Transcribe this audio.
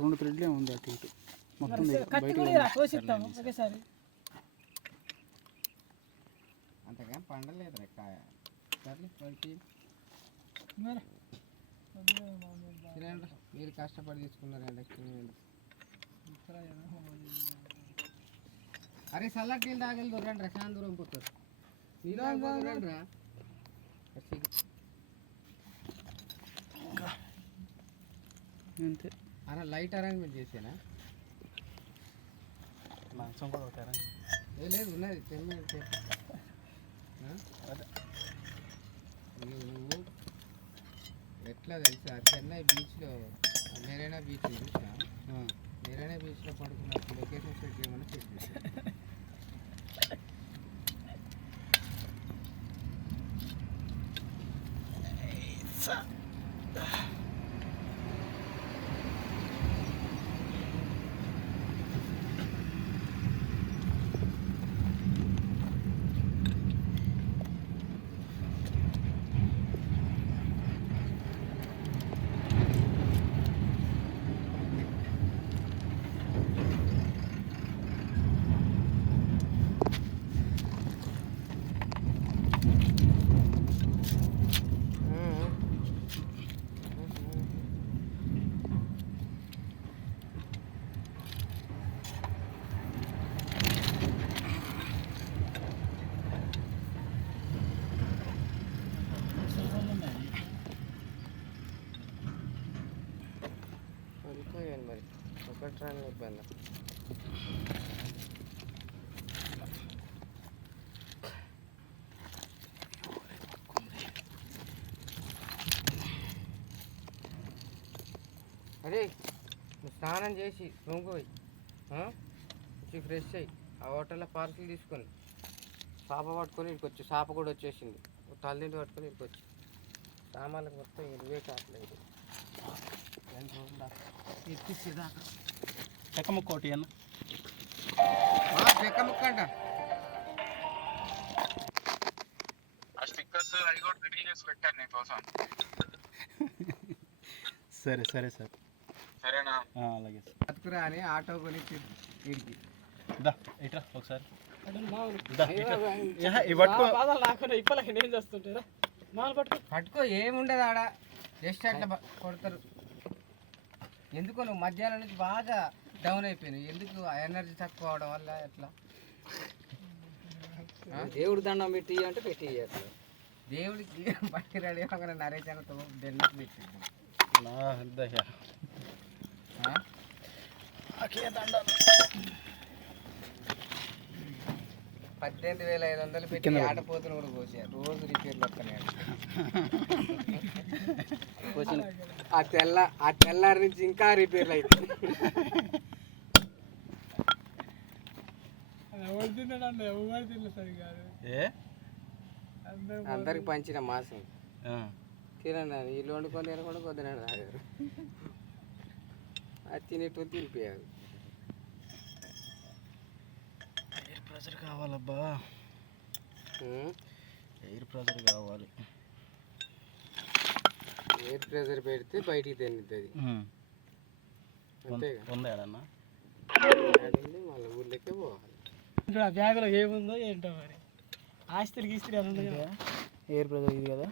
రెండు థ్రెడ్లే ఉంది అటు ఇటు మొత్తం అంతగా పండలేదు కాయ మీరు కష్టపడి తీసుకున్నారండి. అరే సల్లకి తాగలి దొరండి రా చాలా దూరం పోతారు మీరు రా. అంతే అరే లైట్ అరేంజ్మెంట్ చేసానా మాంసం కూడా ఒక లేదు ఉన్నది 10 minutes. నువ్వు ఎట్లా తెలుసా చెన్నై బీచ్లో మెరీనా బీచ్ చూసా మెరీనా బీచ్లో పడుకున్నప్పుడు లొకేషన్ సెట్ చేయమని చెప్పేసి మరి ఒకటి రాని ఇబ్బంది. అరే నువ్వు స్నానం చేసి రూమ్కి పోయి వచ్చి ఫ్రెష్ అయ్యి ఆ హోటల్లో పార్సిల్ తీసుకొని చేప పట్టుకొని ఇక్కడికి వచ్చి చేప కూడా వచ్చేసింది. తల్లింటి పట్టుకొని ఇక్కడికి వచ్చి సామాన్లకు మొత్తం ఇరువే కావట్లేదు. 2 రోజులు ఎత్తిచ్చేదాకా చెక్క ముక్క ఒకటి అన్న చెక్క ముక్క అంట. స్టిక్కర్స్ అవి కూడా రెడీ చేసి పెట్టాను నీకోసం. సరే సరే సార్ సరేనా అలాగే బతుకురా అని ఆటో కొని వీడికి ఇట్రా ఒకసారి పట్టుకో ఏముండదు ఆడ జస్ట్ అట్లా కొడతారు. ఎందుకో నువ్వు మధ్యాహ్నం నుంచి బాగా డౌన్ అయిపోయినావు. ఎందుకు ఎనర్జీ తక్కువ అవడం వల్ల ఎట్లా? దేవుడి దండం పెట్టి అంటే పెట్టి దేవుడికి పట్టి రెడీ అవ్వగానే నరేచనతో దండం పెట్టింది. 18,500 పెట్టి ఆటపోతులు కూడా కోసారు. రోజు రిపేర్లు వస్తున్నాయి. ఆ తెల్లారి నుంచి ఇంకా రిపేర్లు అవుతాయి. అందరికి పంచిన మాసం తినండి. వీళ్ళు వండుకొని తినకుండా కొద్దినాడు తాగారు. అది తినేట్టు తినిపోయారు. ఎయిర్ ప్రెషర్ కావాలబ్బా, ఎయిర్ ప్రెషర్ కావాలి. ఎయిర్ ప్రెషర్ పెడితే బయటికి తింటుంది. అంతేగా ఉందేడన్నా మళ్ళీ ఊర్లోకే పోవాలి. బ్యాగులో ఏముందో ఏంటో మరి. ఆస్తులు గీస్తులు ఎయిర్ ప్రెషర్ ఇది కదా